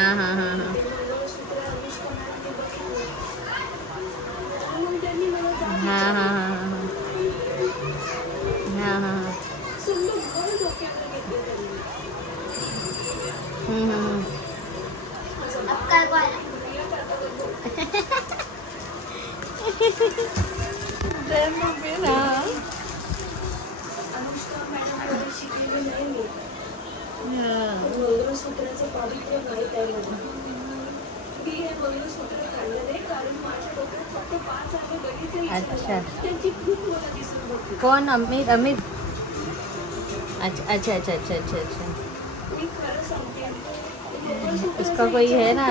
हां हां हां हां हां हां हां हां हां हां अच्छा कौन अमित अमित अच्छा अच्छा अच्छा अच्छा अच्छा अच्छा उसका कोई है ना.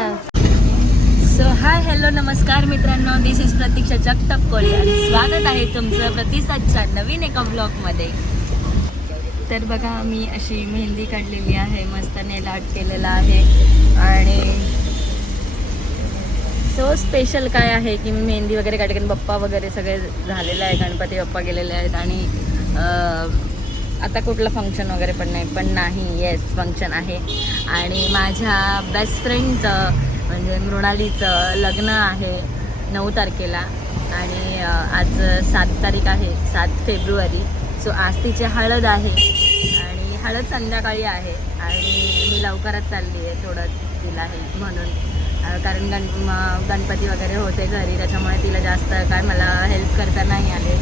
सो हाय हॅलो नमस्कार मित्रांनो, दिस इज प्रतीक्षा जगताप कोळी आणि स्वागत आहे तुमचं प्रतिसादच्या नवीन एका ब्लॉगमध्ये. तर बघा मी अशी मेहंदी काढलेली आहे, मस्त नेल आर्ट केलेला आहे. आणि सो स्पेशल काय आहे की मी मेहंदी वगैरे काढली कारण बाप्पा वगैरे सगळे झालेले आहे, गणपती बाप्पा गेलेले आहेत. आणि आता कुठलं फंक्शन वगैरे पण नाही. येस फंक्शन आहे आणि माझ्या बेस्ट फ्रेंडचं म्हणजे मृणालीचं लग्न आहे 9 तारखेला आणि आज 7 तारीख आहे, 7 फेब्रुवारी. सो आज तिची हळद आहे आणि हळद संध्याकाळी आहे आणि मी लवकरच चालली आहे थोडं तिला हे म्हणून, कारण गणपती वगैरे होते घरी, त्याच्यामुळे तिला जास्त काय मला हेल्प करता नाही आले.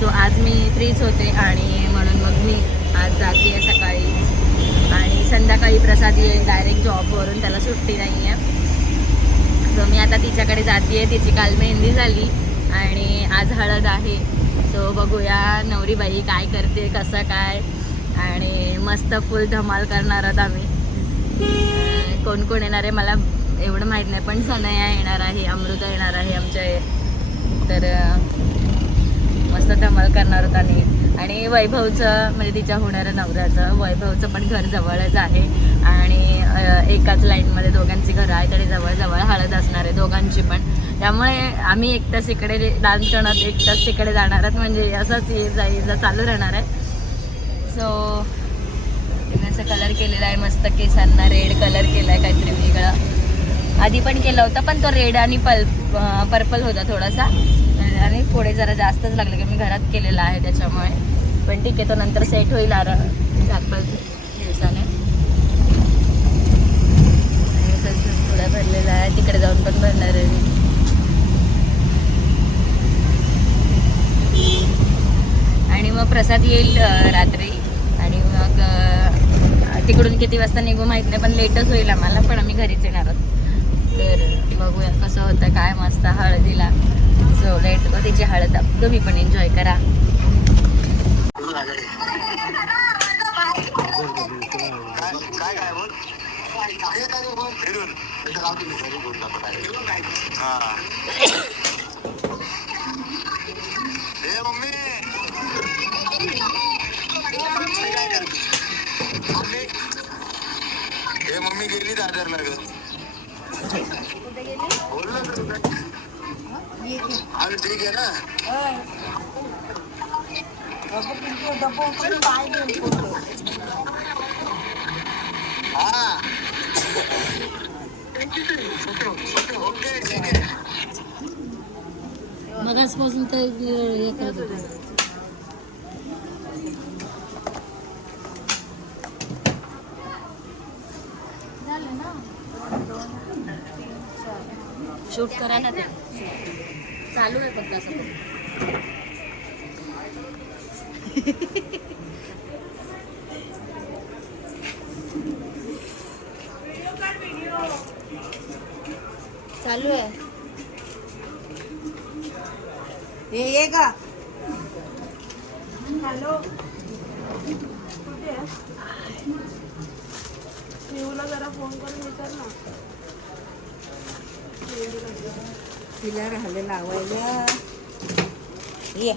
सो आज मी फ्रीच होते आणि म्हणून मग मी आज जाते आहे सकाळी आणि संध्याकाळी प्रसाद येईल डायरेक्ट जॉबवरून, त्याला सुट्टी नाही आहे. सो मी आता तिच्याकडे जाते आहे. तिची काल मेहंदी झाली आणि आज हळद आहे. सो बघूया नवरीबाई काय करते, कसं काय, आणि मस्त फुल धमाल करणार आहोत आम्ही. कोण कोण येणार आहे मला एवढं माहीत नाही, पण सनया येणार आहे, अमृता येणार आहे आमच्या, तर मस्त धमाल करणार होता. आणि वैभवचं म्हणजे तिच्या होणाऱ्या नवऱ्याचं, वैभवचं पण घर जवळच आहे आणि एकाच लाईनमध्ये दोघांची घरं आहेत आणि जवळजवळ हळद असणार आहे दोघांची पण. त्यामुळे आम्ही एक तास इकडे डान्स करणार, एक तास तिकडे जाणार आहेत, म्हणजे असंच ये जायचं चालू राहणार आहे. सो तिने असं कलर केलेला आहे मस्त, केसांना रेड कलर केला आहे काहीतरी वेगळा. आधी पण केला होता पण तो रेड आणि पर्पल होता थोडासा, आणि पुढे जरा जास्तच लागलं की मी घरात केलेला आहे त्याच्यामुळे. पण ठीक आहे, तो नंतर सेट होईल 4-5 दिवसाने. थोडा भरलेला आहे, तिकडे जाऊन पण भरणार आहे मी. आणि मग प्रसाद येईल रात्री आणि मग तिकडून किती वाजता निघू माहीत नाही, पण लेटच होईल आम्हाला, पण आम्ही घरीच येणार आहोत. तर बघूया कसं होतं काय. मस्त हळदीला सो लेट तिची हळद तुम्ही पण एन्जॉय करा. मम्मी गेली दादरला ग. कुठे गेली? अरे ठीक आहे ना. ओके ठीक आहे. मगासपासून तर हे करत होते. शूट करा ना, ते चालू आहे फक्त असं. चालू आहे ये का. हॅलो कुठे आहे? शिवला जरा फोन करून विचार ना. तिला राहिले लावायला. ये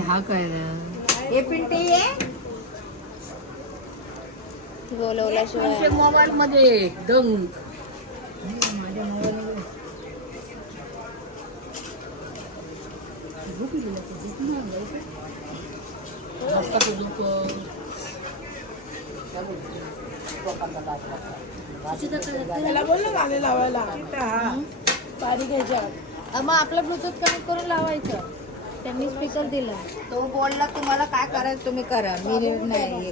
हा काय हे पिंटे ये बोलवल्याशिवाय मोबाईल मध्ये एकदम माझ्या मोबाईल त्याला बोल ना गाणे लावायला बारीक ह्याच्या मग आपलं ब्लूटूथ कनेक्ट करून लावायचं. त्यांनी स्पीकर दिला. तो बोलला तुम्हाला काय करायचं तुम्ही करा मी नाही हे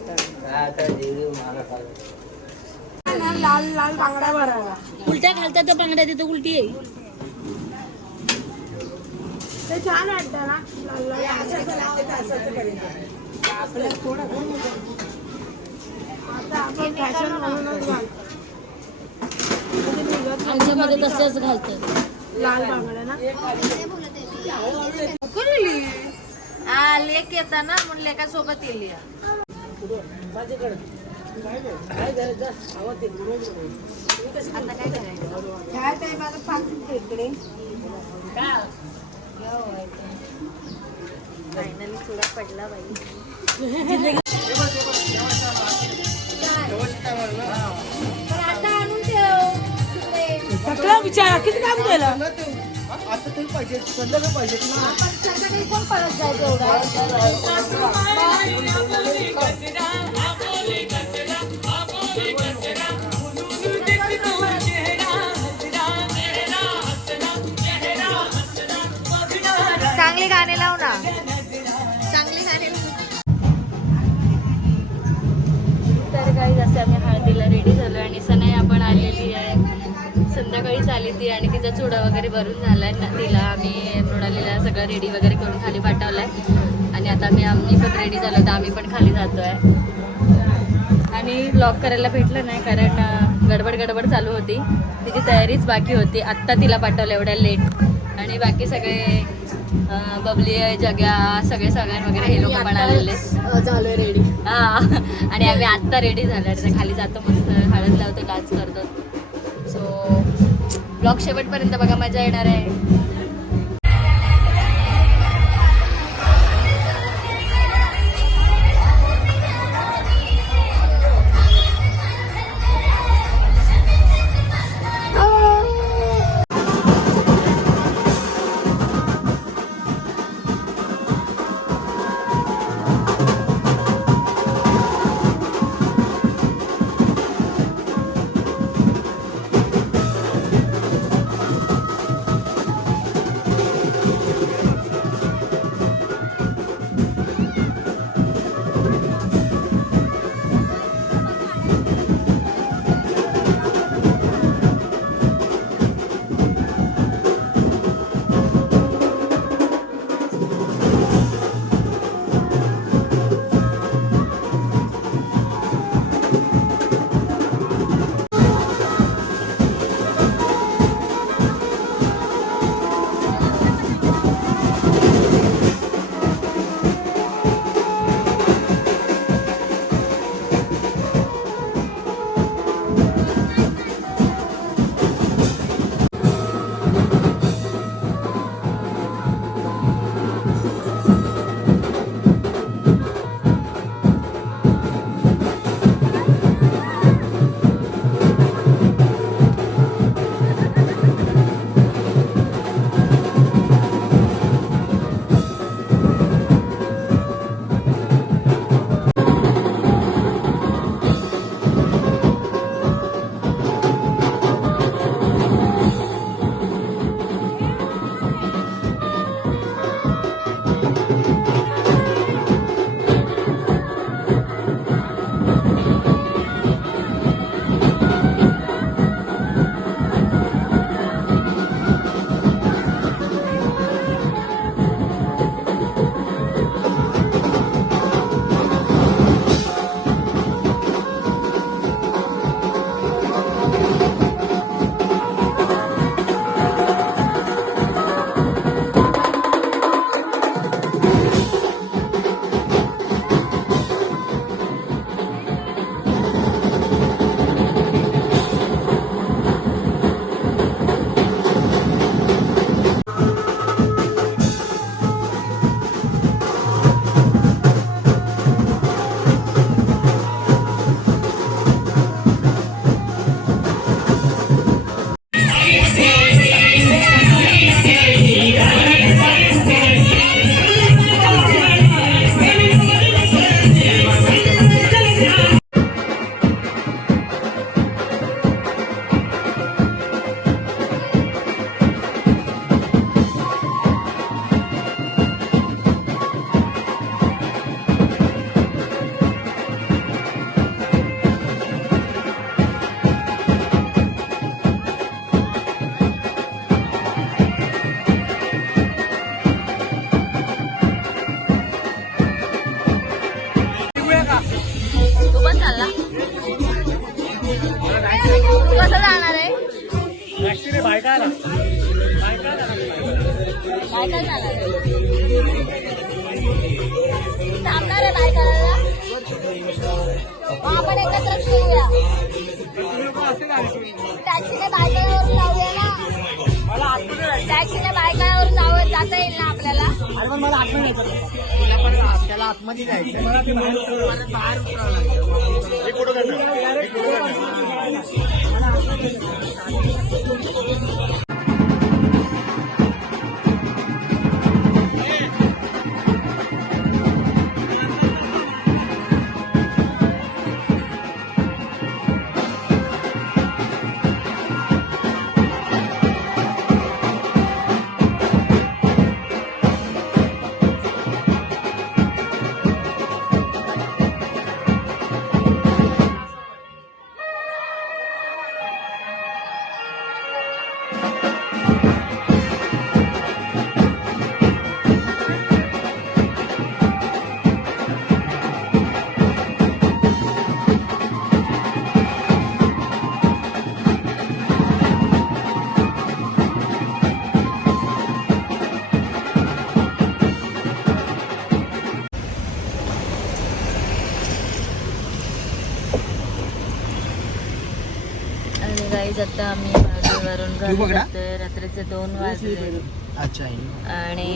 लाल लाल बांगड्या भरायला उलट्या घालतात तर बांगड्या तिथं उलटी येईल. ते छान वाटतं ना लाल लाल आपल्या थोडं आता आपण फॅशन म्हणूनच घालतो. आमच्यामध्ये तसंच घालतात. लाल बांगड्या ना लेक येता ना म्हणून लेकासोबत येईल. आता काय करायचं? काय काय माझं पाकिट इकडे फायनली चुडा पडला बाई. आता आणून ठेव. विचारा किती काम केलं आता तरी पाहिजे संध्याकाळी पाहिजे संध्याकाळी कोण परत जायचं एवढा? चांगली गाणी लाव ना. चांगली गाणी तर काही जसे आम्ही हळदीला रेडी झालो आणि सनाई आपण आलेली आहे. संध्याकाळीच आली ती आणि तिचा चुडा वगैरे भरून झालाय ना. तिला आम्ही मृणालीला सगळं रेडी वगैरे करून खाली पाठवलंय आणि आता आम्ही पण रेडी झालो तर आम्ही पण खाली जातोय. आणि ब्लॉग करायला भेटलं नाही कारण गडबड चालू होती. तिची तयारीच बाकी होती. आत्ता तिला पाठवलं एवढ्या लेट आणि बाकी सगळे बबली जग्या सगळे वगैरे हे लोक पण आलेले झालं रेडी हा. आणि आम्ही आत्ता रेडी झालो खाली जातो मस्त हळद लावतो डान्स करतो. सो ब्लॉग शेवटपर्यंत बघा मजा येणार आहे. काय काय झालं थांबणार आहे बाय करायला आपण एकत्र येऊया टॅक्सीने बायकावरून जाऊया ना टॅक्सीने बायकावरून जाता येईल ना आपल्याला अरे पण मला आठवण येतं तुला पण त्याला आतमध्ये जायचं मला ते बाहेर उतरावं लागलं आणि गाईज आता आम्ही बाजूवरून घरी बघ ना. जातोय रात्रीचे 2 वाजले अच्छा आणि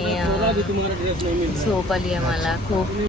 झोप आली आहे मला खूप